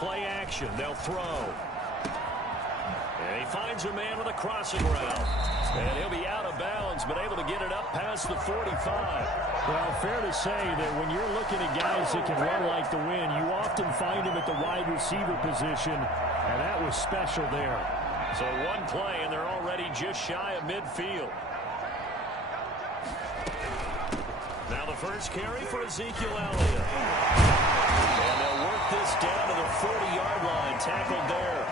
Play action. They'll throw. And he finds a man with a crossing route. And he'll be out of bounds, but able to get it up past the 45. Well, fair to say that when you're looking at guys that can run like the wind, you often find him at the wide receiver position, and that was special there. So one play, and they're already just shy of midfield. Now the first carry for Ezekiel Elliott. And they'll work this down to the 40-yard line. Tackled there.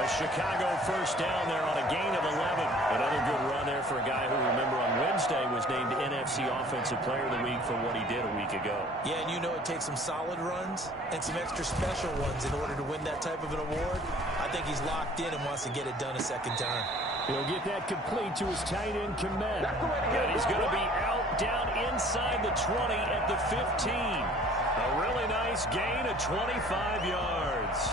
A Chicago first down there on a gain of 11. Another good run there for a guy who, remember, on Wednesday was named NFC Offensive Player of the Week for what he did a week ago. Yeah, and you know it takes some solid runs and some extra special ones in order to win that type of an award. I think he's locked in and wants to get it done a second time. He'll get that complete to his tight end, Komet. And he's going to be out down inside the 20 at the 15. A really nice gain of 25 yards.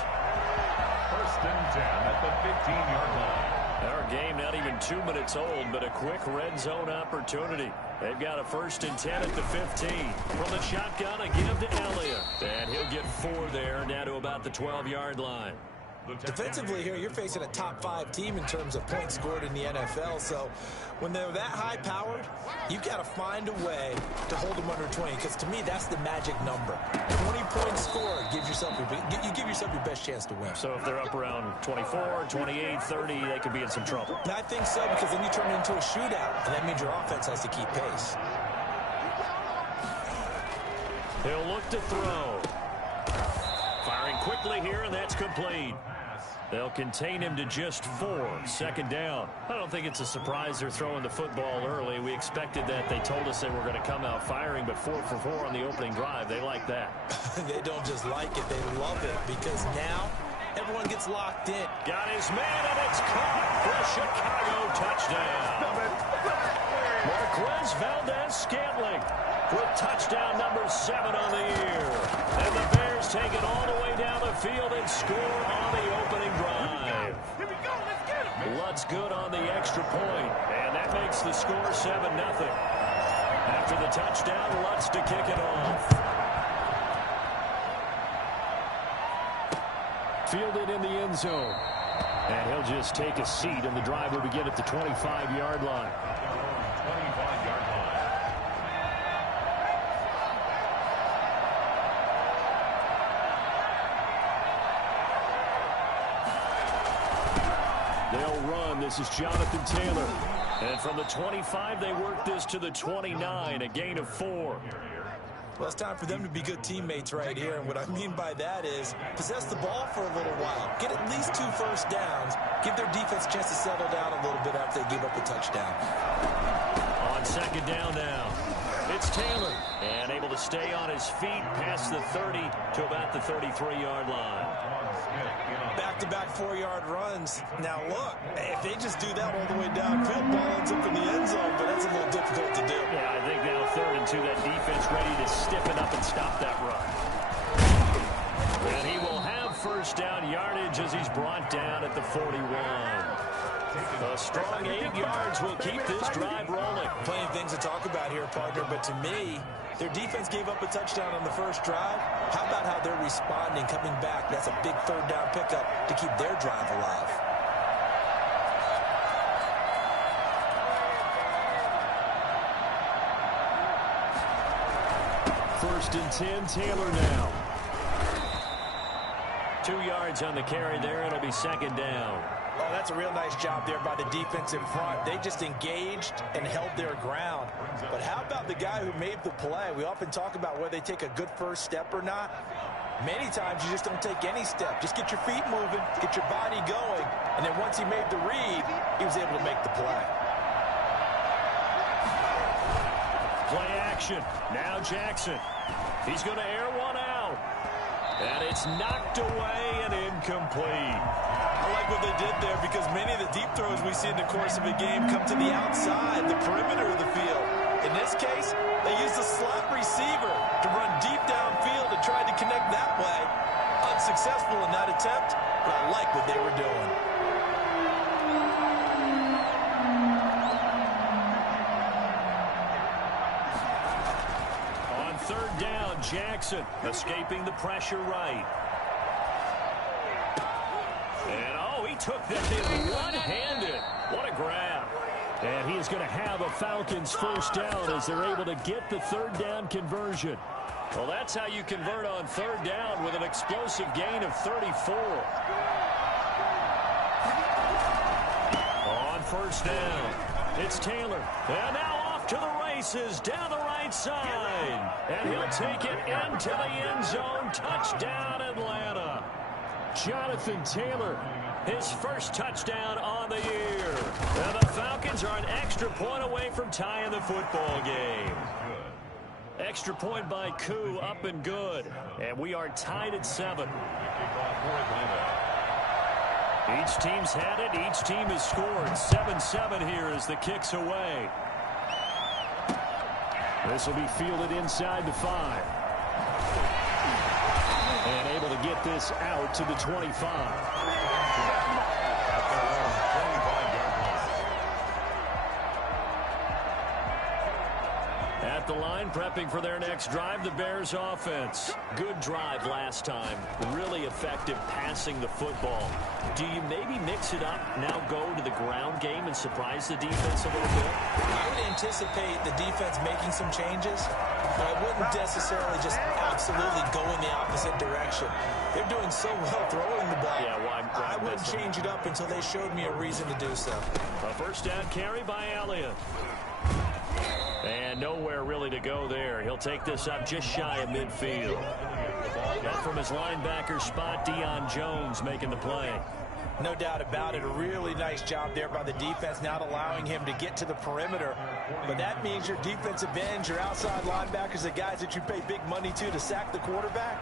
First and 10 at the 15-yard line. Our game not even 2 minutes old, but a quick red zone opportunity. They've got a first and 10 at the 15. From the shotgun, a give to Elliott. And he'll get 4 there, now to about the 12-yard line. Defensively here, you're facing a top-5 team in terms of points scored in the NFL. So when they're that high-powered, you got to find a way to hold them under 20. Because to me, that's the magic number. 20 points scored gives yourself you give yourself your best chance to win. So if they're up around 24, 28, 30, they could be in some trouble. And I think so, because then you turn it into a shootout, and that means your offense has to keep pace. He'll look to throw. Firing quickly here, and that's complete. They'll contain him to just 4. Second down. I don't think it's a surprise they're throwing the football early. We expected that. They told us they were going to come out firing, but 4 for 4 on the opening drive. They like that. They don't just like it. They love it, because now everyone gets locked in. Got his man, and it's caught for a Chicago touchdown. Marquez Valdez-Scantling with touchdown number 7 on the year. And the Bears take it all the way down the field and score on the opening drive. Here we go, let's get him. Lutt's good on the extra point, and that makes the score 7-0. After the touchdown, Lutt's to kick it off. Fielded in the end zone. And he'll just take a seat, and the drive will begin at the 25-yard line. 25-yard line. They'll run. This is Jonathan Taylor. And from the 25, they work this to the 29, a gain of 4. Well, it's time for them to be good teammates right here. And what I mean by that is possess the ball for a little while. Get at least 2 first downs. Give their defense a chance to settle down a little bit after they give up a touchdown. On second down now, it's Taylor. And able to stay on his feet past the 30 to about the 33-yard line. Back-to-back 4-yard runs. Now, look, if they just do that all the way downfield, ball ends up in the end zone, but that's a little difficult to do. Yeah, I think now 3rd and 2, that defense ready to stiffen up and stop that run. And he will have first down yardage as he's brought down at the 41. A strong 8 yards will keep this drive rolling. Plenty of things to talk about here, partner, but to me, their defense gave up a touchdown on the first drive. How about how they're responding, coming back? That's a big 3rd down pickup to keep their drive alive. First and 10, Taylor now. 2 yards on the carry there. It'll be second down. Oh, that's a real nice job there by the defense in front. They just engaged and held their ground. But how about the guy who made the play? We often talk about whether they take a good first step or not. Many times you just don't take any step. Just get your feet moving, get your body going, and then once he made the read, he was able to make the play. Play action. Now Jackson. He's going to air one out. And it's knocked away and incomplete. I like what they did there, because many of the deep throws we see in the course of a game come to the outside, the perimeter of the field. In this case, they used a slot receiver to run deep downfield and tried to connect that way. Unsuccessful in that attempt, but I like what they were doing. On 3rd down, Jackson escaping the pressure right. took that in one-handed. What a grab. And he is going to have a Falcons first down as they're able to get the third down conversion. Well, that's how you convert on third down with an explosive gain of 34. On first down, it's Taylor. And now off to the races down the right side. And he'll take it into the end zone. Touchdown, Atlanta. Jonathan Taylor, his first touchdown on the year. And the Falcons are an extra point away from tying the football game. Extra point by Koo, up and good. And we are tied at 7. Each team's had it. Each team has scored. 7-7 here as the kick's away. This will be fielded inside the 5. And able to get this out to the 25. At the line, prepping for their next drive, the Bears offense. Good drive last time. Really effective passing the football. Do you maybe mix it up, now go to the ground game and surprise the defense a little bit? I would anticipate the defense making some changes, but I wouldn't necessarily just absolutely go in the opposite direction. They're doing so well throwing the ball. Yeah, I wouldn't change it up until they showed me a reason to do so. A first down carry by Elliott. And nowhere really to go there. He'll take this up just shy of midfield. Up from his linebacker spot, Deion Jones making the play. No doubt about it. A really nice job there by the defense, not allowing him to get to the perimeter. But that means your defensive ends, your outside linebackers, the guys that you pay big money to sack the quarterback,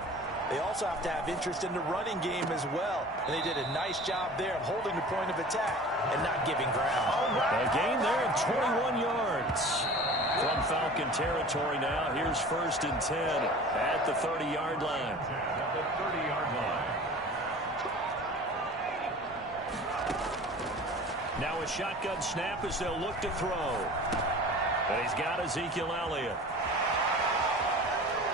they also have to have interest in the running game as well. And they did a nice job there of holding the point of attack and not giving ground. A gain there of 21 yards. From Falcon territory now, here's 1st and 10 at the 30-yard line. At the 30-yard line. Now a shotgun snap as they'll look to throw. And he's got Ezekiel Elliott.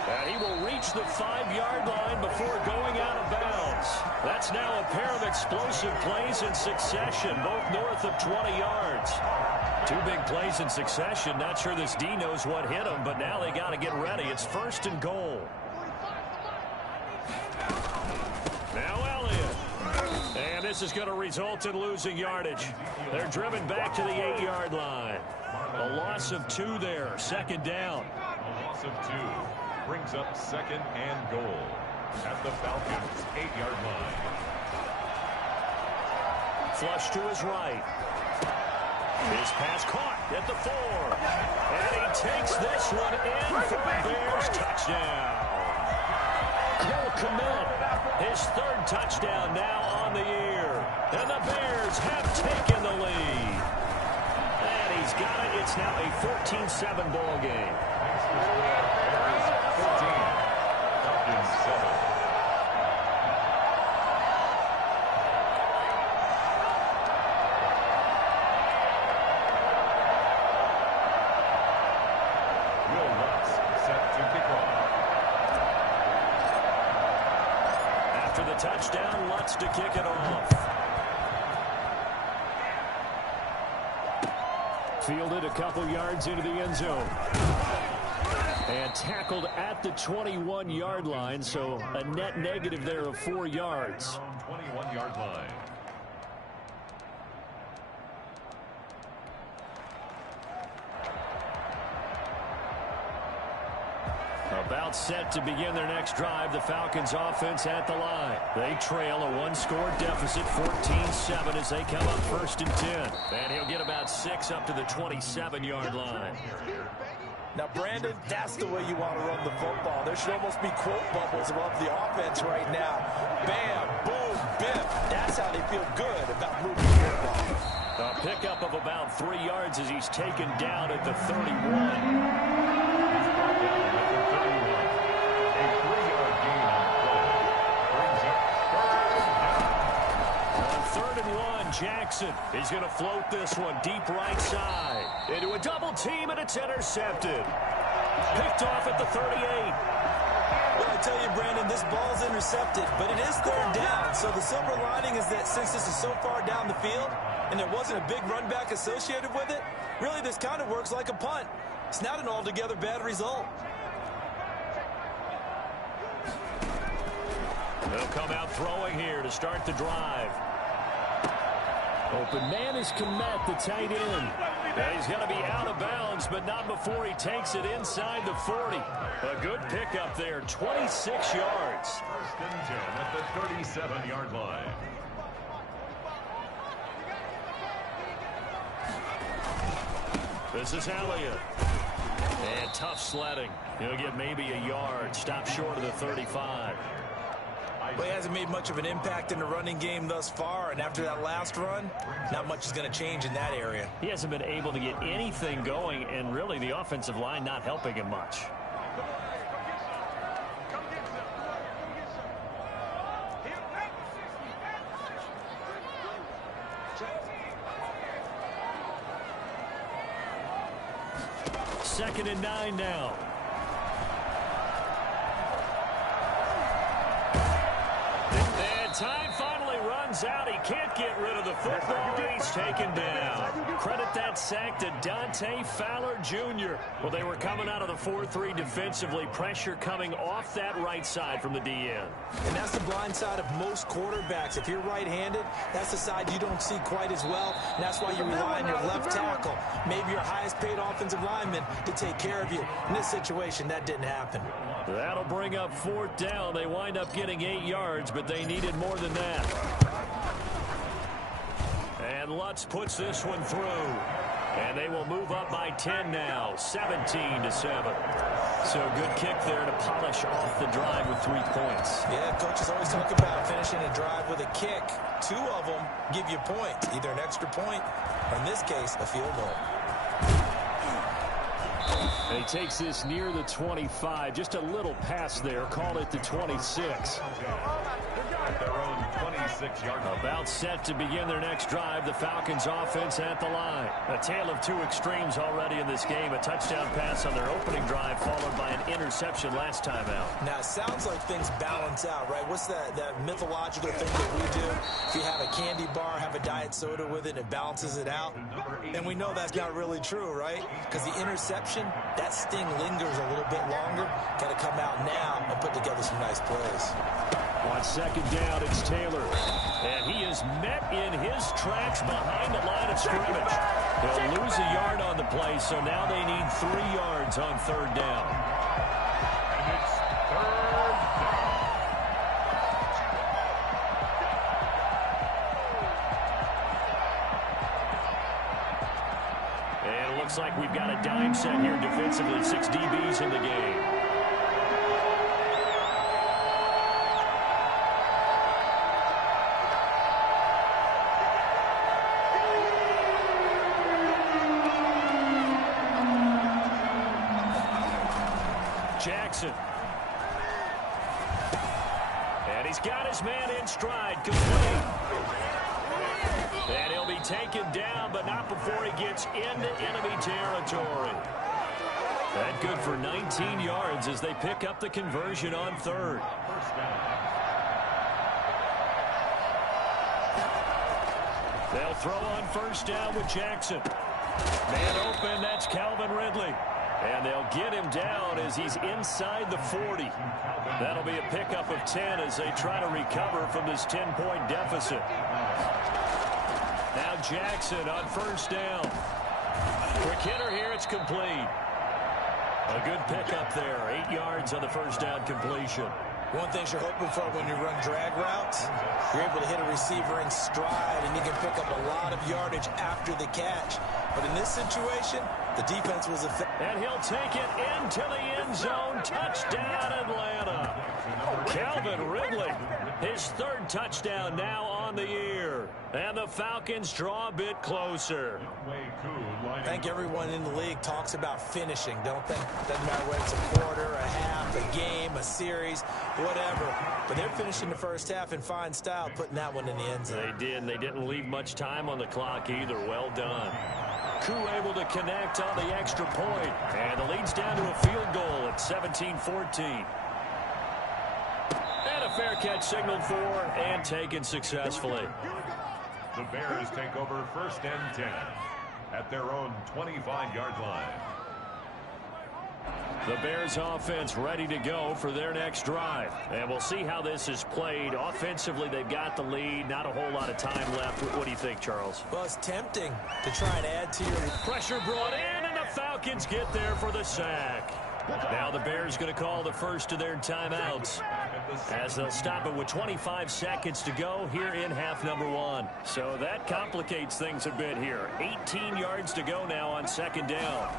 And he will reach the 5-yard line before going out of bounds. That's now a pair of explosive plays in succession, both north of 20 yards. 2 big plays in succession. Not sure this D knows what hit him, but now they got to get ready. It's 1st and goal. Now Elliott. And this is going to result in losing yardage. They're driven back to the 8-yard line. A loss of 2 there. 2nd down. A loss of 2 brings up 2nd and goal at the Falcons' 8-yard line. Flush to his right. His pass caught at the 4. And he takes this one in for a Bears touchdown. Cole Kmet, his 3rd touchdown now on the year. And the Bears have taken the lead. And he's got it. It's now a 14-7 ball game. 14, Falcons 7. Touchdown, Lutz to kick it off. Fielded a couple yards into the end zone. And tackled at the 21-yard line, so a net negative there of 4 yards. 21-yard line. About set to begin their next drive, the Falcons offense at the line. They trail a 1-score deficit, 14-7 as they come up 1st and 10. And he'll get about 6 up to the 27-yard line. Now, Brandon, that's the way you want to run the football. There should almost be quote bubbles above the offense right now. Bam, boom, bim. That's how they feel good about moving the football. A pickup of about 3 yards as he's taken down at the 31. Jackson is going to float this one deep right side into a double team, and it's intercepted. Picked off at the 38. Well, tell you, Brandon, this ball's intercepted, but it is third down. So the silver lining is that since this is so far down the field and there wasn't a big run back associated with it, really this kind of works like a punt. It's not an altogether bad result. They'll come out throwing here to start the drive. Open man is Komet, the tight end. And he's going to be out of bounds, but not before he takes it inside the 40. A good pickup there, 26 yards. First and 10 at the 37-yard line. This is Elliott. And tough sledding. He'll get maybe a yard. Stop short of the 35. Well, he hasn't made much of an impact in the running game thus far, and after that last run, not much is going to change in that area. He hasn't been able to get anything going, and really the offensive line not helping him much. Second and 9 now. Time finally runs out. He can't get rid of the football, and he's taken down. Credit that sack to Dante Fowler Jr. Well, they were coming out of the 4-3 defensively. Pressure coming off that right side from the DN. And that's the blind side of most quarterbacks. If you're right-handed, that's the side you don't see quite as well. And that's why you rely on your left tackle, maybe your highest-paid offensive lineman, to take care of you. In this situation, that didn't happen. That'll bring up fourth down. They wind up getting 8 yards, but they needed more than that. And Lutz puts this one through. And they will move up by 10 now, 17-7. So good kick there to polish off the drive with 3 points. Yeah, coaches always talk about finishing a drive with a kick. 2 of them give you points, either an extra point or, in this case, a field goal. And he takes this near the 25. Just a little pass there. Call it the 26. At their own 26-yard line. About set to begin their next drive. The Falcons offense at the line. A tale of 2 extremes already in this game. A touchdown pass on their opening drive followed by an interception last time out. Now, it sounds like things balance out, right? What's that mythological thing that we do? If you have a candy bar, have a diet soda with it, it balances it out. And we know that's not really true, right? Because the interception, that sting lingers a little bit longer. Got to come out now and put together some nice plays. On second down, it's Taylor. And he is met in his tracks behind the line of scrimmage. They'll lose a yard on the play, so now they need 3 yards on third down. And it's third down. And it looks like we've got a dime set here defensively. 6 DBs in the game. Jackson. And he's got his man in stride, complete. And he'll be taken down, but not before he gets into enemy territory. That good for 19 yards as they pick up the conversion on third. They'll throw on first down with Jackson. Man open, that's Calvin Ridley. And they'll get him down as he's inside the 40. That'll be a pickup of 10 as they try to recover from this 10-point deficit. Now Jackson on first down. Quick hitter here, it's complete. A good pickup there, 8 yards on the first down completion. One thing you're hoping for when you run drag routes, you're able to hit a receiver in stride, and you can pick up a lot of yardage after the catch. But in this situation, the defense was effective. And he'll take it into the end zone. Touchdown, Atlanta. Calvin Ridley, his 3rd touchdown now on the year. And the Falcons draw a bit closer. I think everyone in the league talks about finishing, don't they? Doesn't matter whether it's a quarter, a half, a game, a series, whatever. But they're finishing the first half in fine style, putting that one in the end zone. They did, and they didn't leave much time on the clock either. Well done. Koo able to connect on the extra point. And the lead's down to a field goal at 17-14. fair catch signaled for and taken successfully. The Bears take over 1st and 10 at their own 25-yard line. The Bears offense ready to go for their next drive. And we'll see how this is played. Offensively, they've got the lead. Not a whole lot of time left. What do you think, Charles? Well, it's tempting to try and add to your... Pressure brought in, and the Falcons get there for the sack. Now the Bears going to call the first of their timeouts, as they'll stop it with 25 seconds to go here in half number 1. So that complicates things a bit here. 18 yards to go now on 2nd down.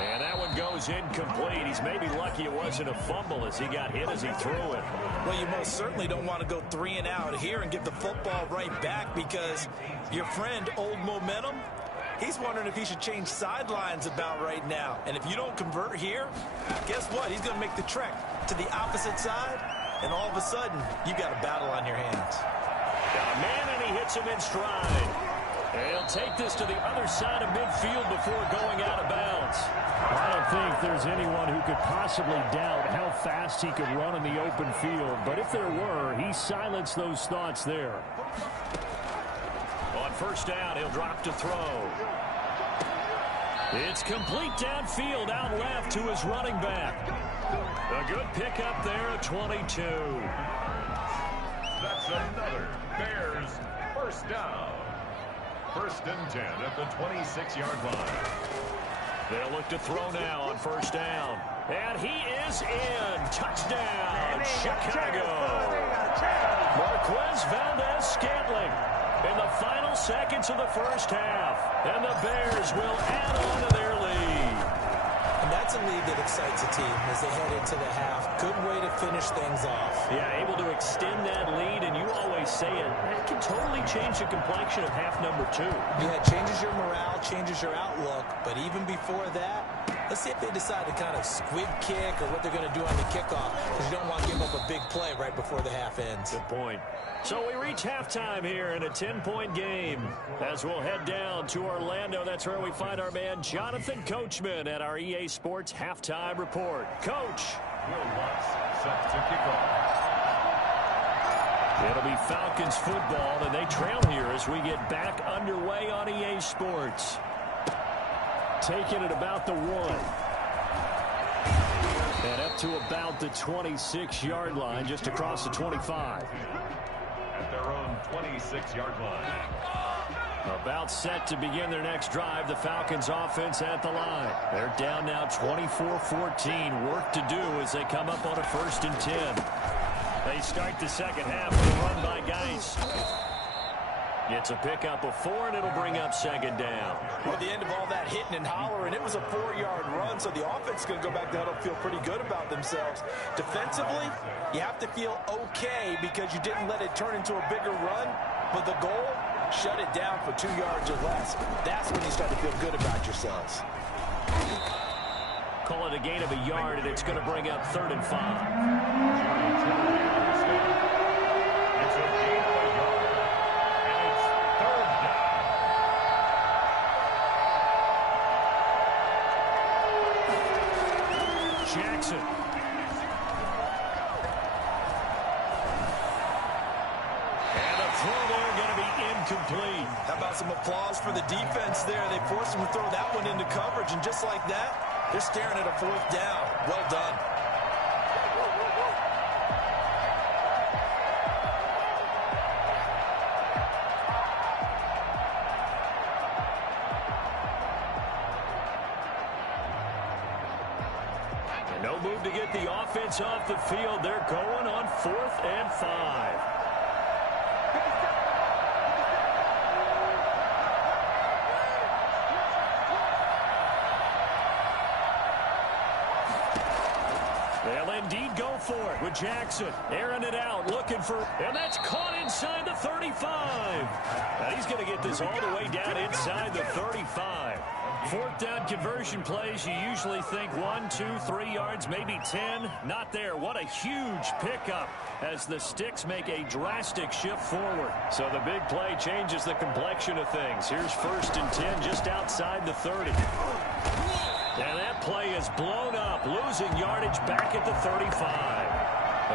And that one goes incomplete. He's maybe lucky it wasn't a fumble as he got hit as he threw it. Well, you most certainly don't want to go 3 and out here and give the football right back, because your friend, Old Momentum, he's wondering if he should change sidelines about right now. And if you don't convert here, guess what? He's going to make the trek to the opposite side, and all of a sudden, you've got a battle on your hands. Got a man, and he hits him in stride. And he'll take this to the other side of midfield before going out of bounds. I don't think there's anyone who could possibly doubt how fast he could run in the open field. But if there were, he silenced those thoughts there. On 1st down, he'll drop to throw. It's complete downfield, out left to his running back. A good pickup there at 22. That's another Bears 1st down. 1st and 10 at the 26-yard line. They'll look to throw now on 1st down. And he is in. Touchdown, Chicago. Marquez Valdez-Scantling in the final seconds of the 1st half. And the Bears will add on to their lead. And that's a lead that excites a team as they head into the half. Good way to finish things off. Yeah, able to extend that lead, and you always say it, it can totally change the complexion of half number 2. Yeah, it changes your morale, changes your outlook, but even before that, let's see if they decide to kind of squib kick or what they're going to do on the kickoff, because you don't want to give up a big play right before the half ends. Good point. So we reach halftime here in a 10-point game. As we'll head down to Orlando, that's where we find our man Jonathan Coachman at our EA Sports Halftime Report. Coach. Will Lutz set to kick off. It'll be Falcons football, and they trail here as we get back underway on EA Sports. Taking it about the 1. And up to about the 26-yard line, just across the 25. At their own 26-yard line. About set to begin their next drive, the Falcons offense at the line. They're down now 24-14. Work to do as they come up on a 1st and 10. They start the 2nd half with a run by Geis. Gets a pickup of 4, and it'll bring up 2nd down. Well, the end of all that hitting and hollering, it was a 4-yard run, so the offense is going to go back there and feel pretty good about themselves. Defensively, you have to feel okay because you didn't let it turn into a bigger run, but the goal, shut it down for 2 yards or less. That's when you start to feel good about yourselves. Call it a gain of a yard, and it's going to bring up 3rd and 5. It's a gain of a yard, and it's 3rd down. Jackson. And the throw there going to be incomplete. How about some applause for the defense there? They forced him to throw that one into coverage, and just like that, they're staring at a 4th down. Well done. And no move to get the offense off the field. They're going on 4th and 5. They'll indeed go for it with Jackson. Airing it out, looking for, and that's caught inside the 35. Now he's going to get this all the way down inside the 35. 4th down conversion plays, you usually think 1, 2, 3 yards, maybe 10. Not there. What a huge pickup as the Sticks make a drastic shift forward. So the big play changes the complexion of things. Here's 1st and 10 just outside the 30. And that play is blown up, losing yardage back at the 35.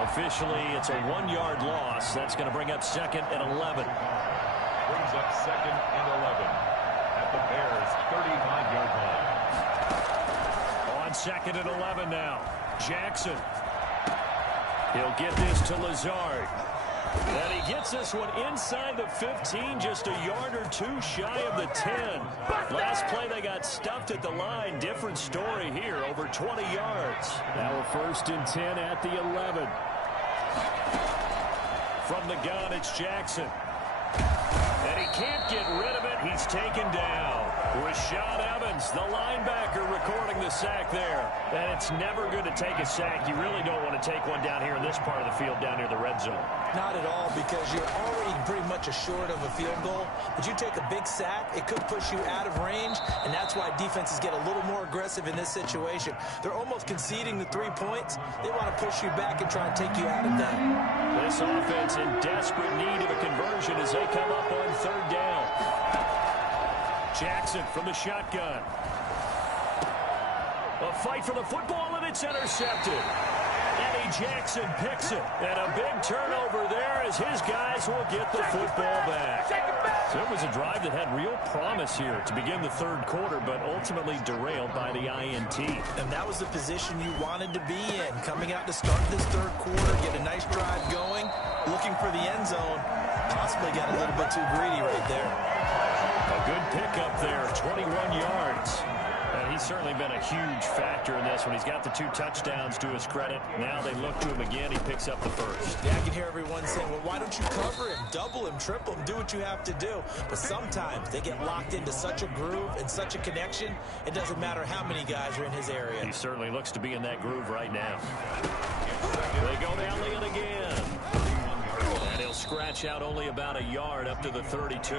Officially, it's a 1-yard loss. That's going to bring up 2nd and 11. Brings up 2nd and 11 at the Bears' 35-yard line. On 2nd and 11 now. Jackson. He'll get this to Lazard. And he gets this one inside the 15, just a yard or two shy of the 10. Last play, they got stuffed at the line. Different story here, over 20 yards. Now a 1st and 10 at the 11. From the gun, it's Jackson. And he can't get rid of it. He's taken down. Rashad Evans, the linebacker, recording the sack there. And it's never good to take a sack. You really don't want to take one down here in this part of the field, down near the red zone. Not at all, because you're already pretty much assured of a field goal. But you take a big sack, it could push you out of range, and that's why defenses get a little more aggressive in this situation. They're almost conceding the 3 points. They want to push you back and try and take you out of that. This offense in desperate need of a conversion as they come up on 3rd down. Jackson from the shotgun. A fight for the football, and it's intercepted. Eddie Jackson picks it. And a big turnover there as his guys will get the football back. So it was a drive that had real promise here to begin the 3rd quarter, but ultimately derailed by the INT. And that was the position you wanted to be in. Coming out to start this 3rd quarter, get a nice drive going, looking for the end zone. Possibly got a little bit too greedy right there. A good pickup there, 21 yards. And he's certainly been a huge factor in this when he's got the 2 touchdowns to his credit. Now they look to him again. He picks up the 1st. Yeah, I can hear everyone saying, well, why don't you cover him, double him, triple him, do what you have to do. But sometimes they get locked into such a groove and such a connection, it doesn't matter how many guys are in his area. He certainly looks to be in that groove right now. They go to Elliott again. And he'll scratch out only about a yard up to the 32.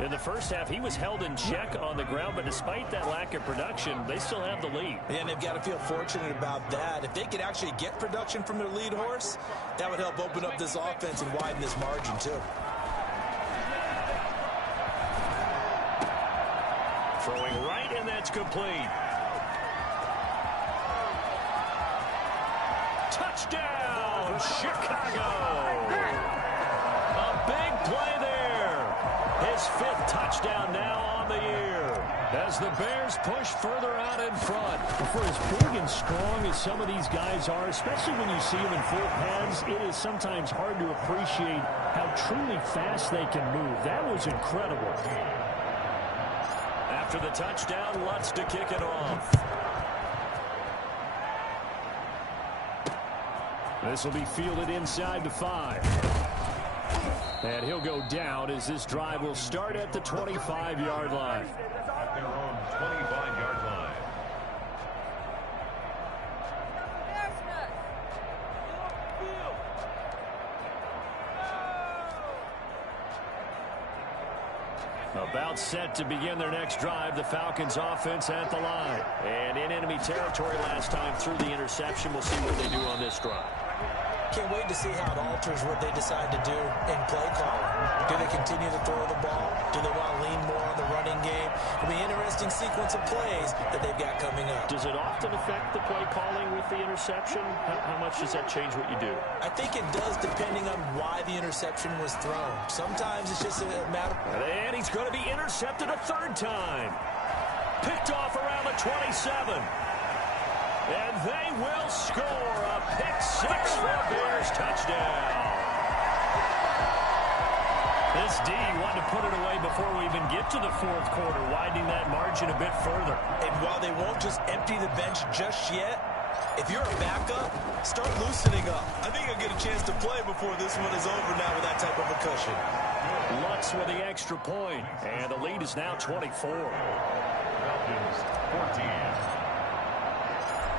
In the first half, he was held in check on the ground, but despite that lack of production, they still have the lead. And they've got to feel fortunate about that. If they could actually get production from their lead horse, that would help open up this offense and widen this margin, too. Throwing right, and that's complete. Touchdown, Chicago! A big play there. His 5th touchdown now on the year as the Bears push further out in front. For as big and strong as some of these guys are, especially when you see them in full pads, it is sometimes hard to appreciate how truly fast they can move. That was incredible. After the touchdown, Lutz to kick it off. This will be fielded inside the 5. And he'll go down as this drive will start at the 25-yard line. At their own 25-yard line. About set to begin their next drive, the Falcons offense at the line. And in enemy territory last time through the interception. We'll see what they do on this drive. Can't wait to see how it alters what they decide to do in play calling. Do they continue to throw the ball? Do they want to lean more on the running game? It'll be an interesting sequence of plays that they've got coming up. Does it often affect the play calling with the interception? How much does that change what you do? I think it does, depending on why the interception was thrown. Sometimes it's just a matter. And he's going to be intercepted a 3rd time. Picked off around the 27. And they will score a pick-6 for a Bears touchdown. This D wanted to put it away before we even get to the 4th quarter, widening that margin a bit further. And while they won't just empty the bench just yet, if you're a backup, start loosening up. I think you'll get a chance to play before this one is over now with that type of a cushion. Lutz with the extra point, and the lead is now 24. Falcons 14.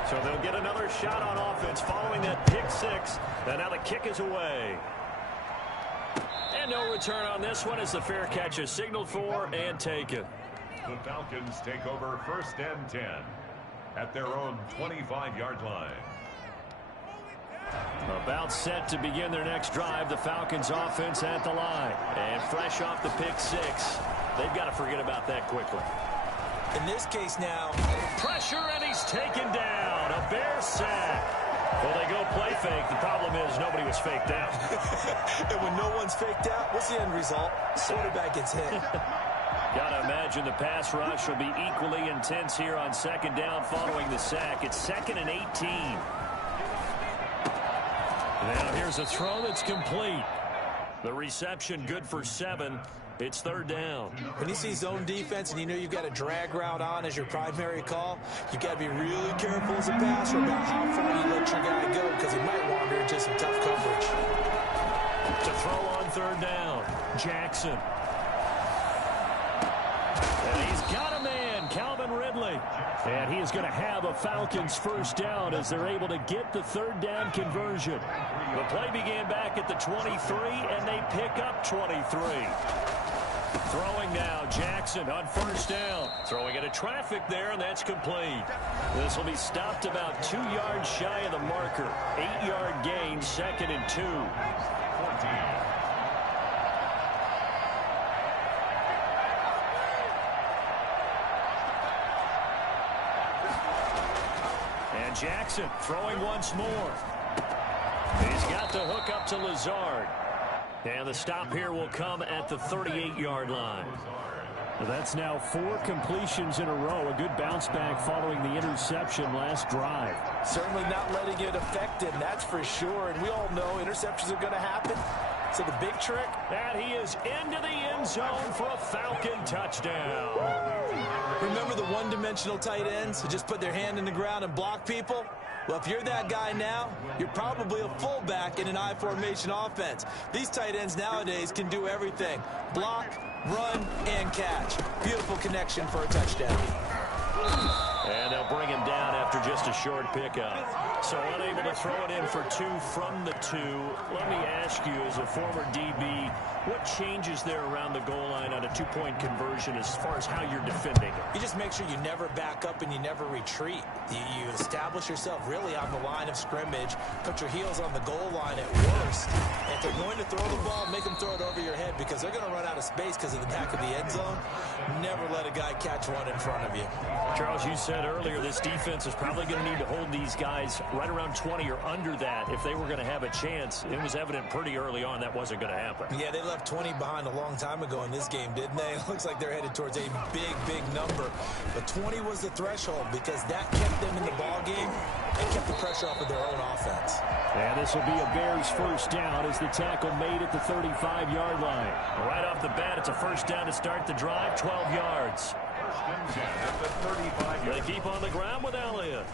So they'll get another shot on offense following that pick-6. And now the kick is away. And no return on this one as the fair catch is signaled for and taken. The Falcons take over 1st and 10 at their own 25-yard line. About set to begin their next drive, the Falcons offense at the line. And fresh off the pick-6, they've got to forget about that quickly. In this case now, pressure, and he's taken down. A Bear sack. Well, they go play fake. The problem is nobody was faked out. And when no one's faked out, what's the end result? Quarterback gets hit. Gotta imagine the pass rush will be equally intense here on second down following the sack. It's 2nd and 18. Now here's a throw that's complete. The reception good for 7. It's 3rd down. When you see zone defense and you know you've got a drag route on as your primary call, you got to be really careful as a passer about how far you let your guy go because he might wander into some tough coverage. To throw on 3rd down, Jackson. And he's got a man, Calvin Ridley. And he is going to have a Falcons first down as they're able to get the 3rd down conversion. The play began back at the 23, and they pick up 23. Throwing now, Jackson on first down. Throwing into traffic there, and that's complete. This will be stopped about 2 yards shy of the marker. 8-yard gain, 2nd and 2. 14. And Jackson throwing once more. He's got the hook up to Lazard. And the stop here will come at the 38-yard line. That's now 4 completions in a row. A good bounce back following the interception last drive. Certainly not letting it affect him, that's for sure. And we all know interceptions are going to happen. So the big trick? And he is into the end zone for a Falcon touchdown. Remember the one-dimensional tight ends who just put their hand in the ground and block people? Well, if you're that guy now, you're probably a fullback in an I formation offense. These tight ends nowadays can do everything. Block, run, and catch. Beautiful connection for a touchdown. And they'll bring him down after just a short pickup. So unable to throw it in for 2 from the 2. Let me ask you, as a former DB, what changes there around the goal line on a 2-point conversion as far as how you're defending it? You just make sure you never back up and you never retreat. You establish yourself really on the line of scrimmage, put your heels on the goal line at worst. And if they're going to throw the ball, make them throw it over your head because they're going to run out of space because of the back of the end zone. Never let a guy catch one in front of you. Charles, you said earlier this defense is probably going to need to hold these guys right around 20 or under that if they were going to have a chance. It was evident pretty early on that wasn't going to happen. Yeah, they left 20 behind a long time ago in this game, didn't they? It looks like they're headed towards a big number. But 20 was the threshold because that kept them in the ball game and kept the pressure off of their own offense. And this will be a Bears first down as the tackle made at the 35-yard line. Right off the bat, it's a first down to start the drive, 12 yards. First and 10 at the 35-yard line. They keep on the ground with Elliott.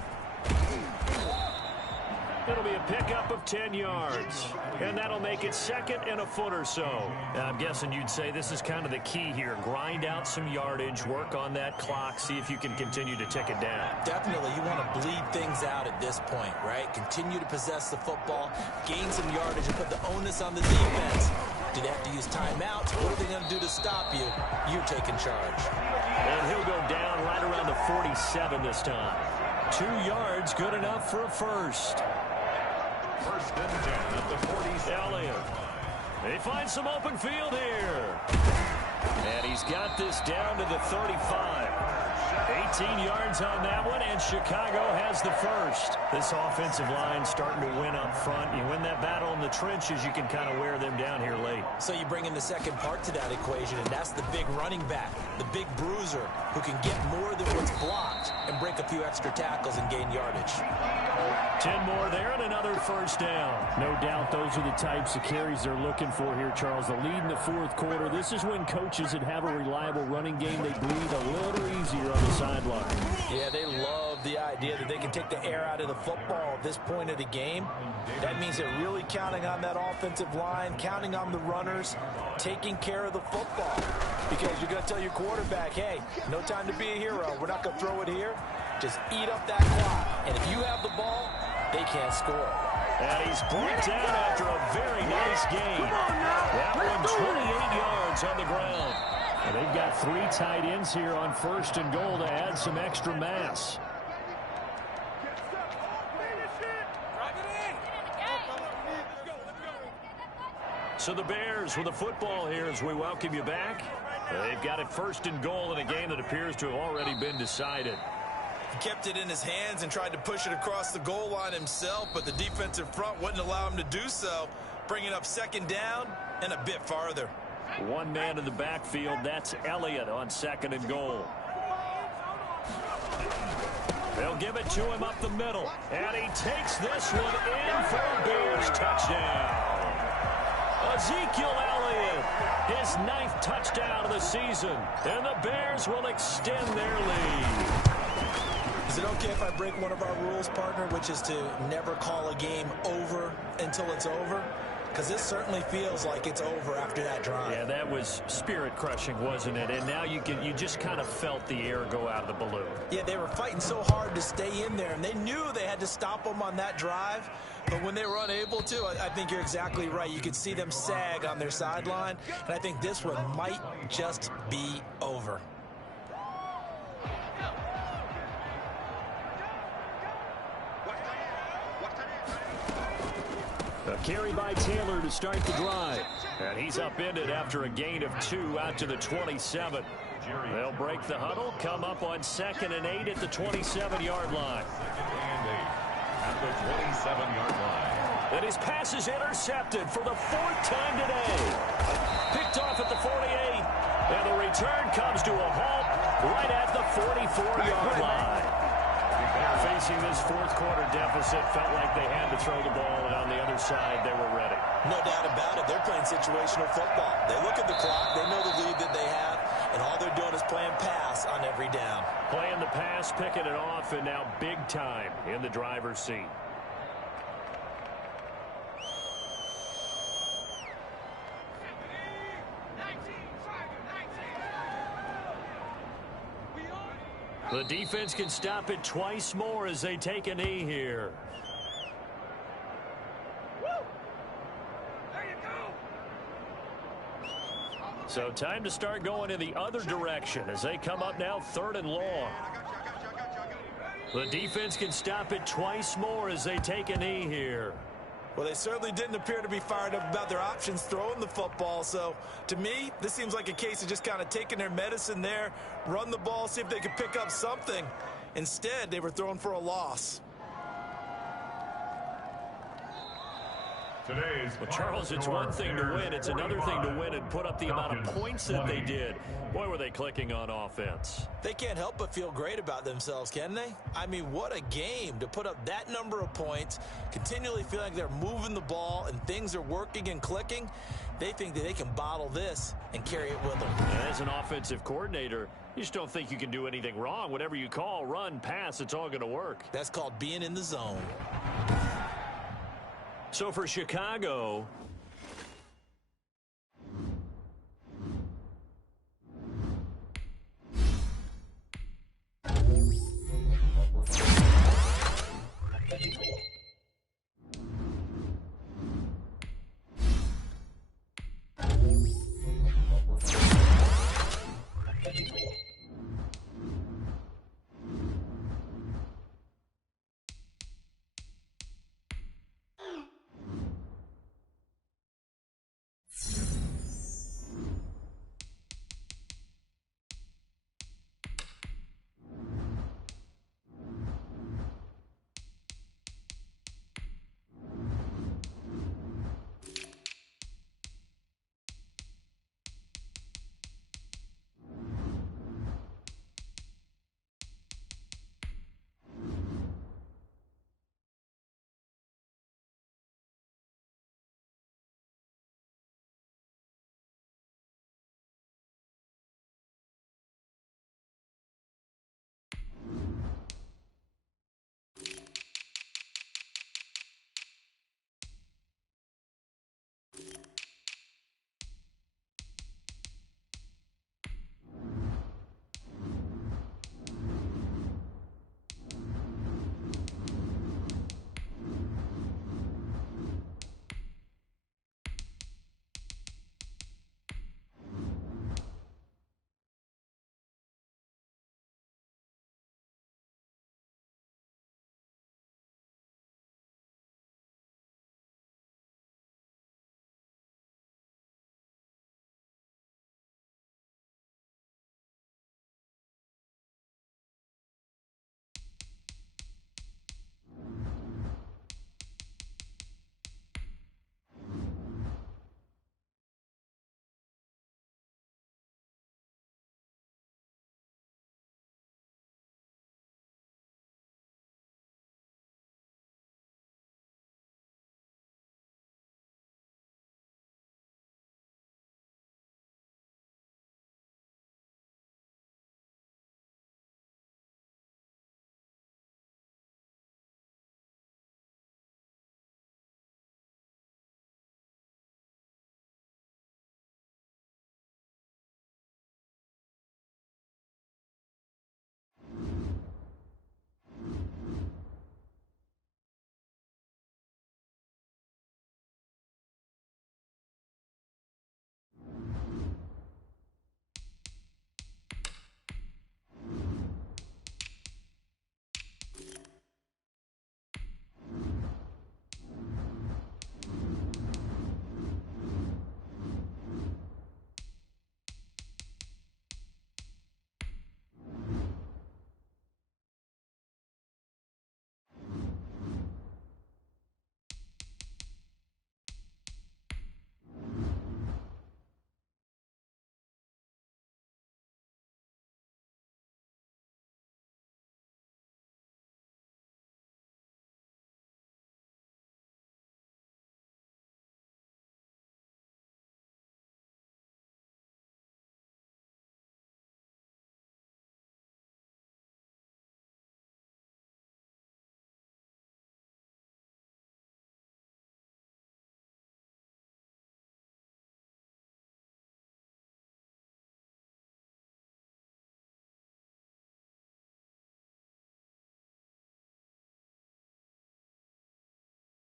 It'll be a pickup of 10 yards. And that'll make it 2nd and a foot or so. I'm guessing you'd say this is kind of the key here. Grind out some yardage, work on that clock, see if you can continue to tick it down. Definitely, you want to bleed things out at this point, right? Continue to possess the football, gain some yardage, and put the onus on the defense. Do they have to use timeouts? What are they going to do to stop you? You're taking charge. And he'll go down right around the 47 this time. 2 yards, good enough for a first. First and 10 at the 40. Elliott. They find some open field here. And he's got this down to the 35. 18 yards on that one, and Chicago has the first. This offensive line starting to win up front. You win that battle in the trenches, you can kind of wear them down here late. So you bring in the second part to that equation, and that's the big running back, the big bruiser, who can get more than what's blocked and break a few extra tackles and gain yardage. 10 more there and another first down. No doubt those are the types of carries they're looking for here, Charles. The lead in the fourth quarter. This is when coaches that have a reliable running game, they breathe a little easier on the sideline. Yeah, they love the idea that they can take the air out of the football at this point of the game. That means they're really counting on that offensive line, counting on the runners, taking care of the football. Because you're going to tell your quarterback, hey, no time to be a hero. We're not going to throw it here. Just eat up that clock. And if you have the ball, they can't score. And he's brought down after a very nice game. That one 28 yards on the ground. And they've got 3 tight ends here on first and goal to add some extra mass. So the Bears with the football here as we welcome you back. They've got it 1st and goal in a game that appears to have already been decided. He kept it in his hands and tried to push it across the goal line himself, but the defensive front wouldn't allow him to do so, bringing up 2nd down and a bit farther. One man in the backfield, that's Elliott on 2nd and goal. They'll give it to him up the middle, and he takes this one in for a Bears touchdown. Ezekiel Elliott, his 9th touchdown of the season, and the Bears will extend their lead. Is it okay if I break one of our rules, partner, which is to never call a game over until it's over? Because this certainly feels like it's over after that drive. Yeah, that was spirit-crushing, wasn't it? And now you just kind of felt the air go out of the balloon. Yeah, they were fighting so hard to stay in there, and they knew they had to stop them on that drive. But when they were unable to, I think you're exactly right. You could see them sag on their sideline, and I think this one might just be over. A carry by Taylor to start the drive. And he's upended after a gain of 2 out to the 27. They'll break the huddle, come up on 2nd and 8 at the 27-yard line. At the 27-yard line. And his pass is intercepted for the 4th time today. Picked off at the 48. And the return comes to a halt right at the 44-yard line. Facing this 4th quarter deficit, felt like they had to throw the ball, and on the other side, they were ready. No doubt about it. They're playing situational football. They look at the clock. They know the lead that they have, and all they're doing is playing pass on every down. Playing the pass, picking it off, and now big time in the driver's seat. The defense can stop it twice more as they take a knee here. So time to start going in the other direction as they come up now 3rd and long. The defense can stop it twice more as they take a knee here. Well, they certainly didn't appear to be fired up about their options throwing the football. So, to me, this seems like a case of just kind of taking their medicine there, run the ball, see if they could pick up something. Instead, they were throwing for a loss. Well, Charles, it's one thing to win. It's another thing to win and put up the amount of points that they did. Boy, were they clicking on offense. They can't help but feel great about themselves, can they? I mean, what a game to put up that number of points, continually feeling like they're moving the ball and things are working and clicking. They think that they can bottle this and carry it with them. And as an offensive coordinator, you just don't think you can do anything wrong. Whatever you call, run, pass, it's all going to work. That's called being in the zone. So for Chicago,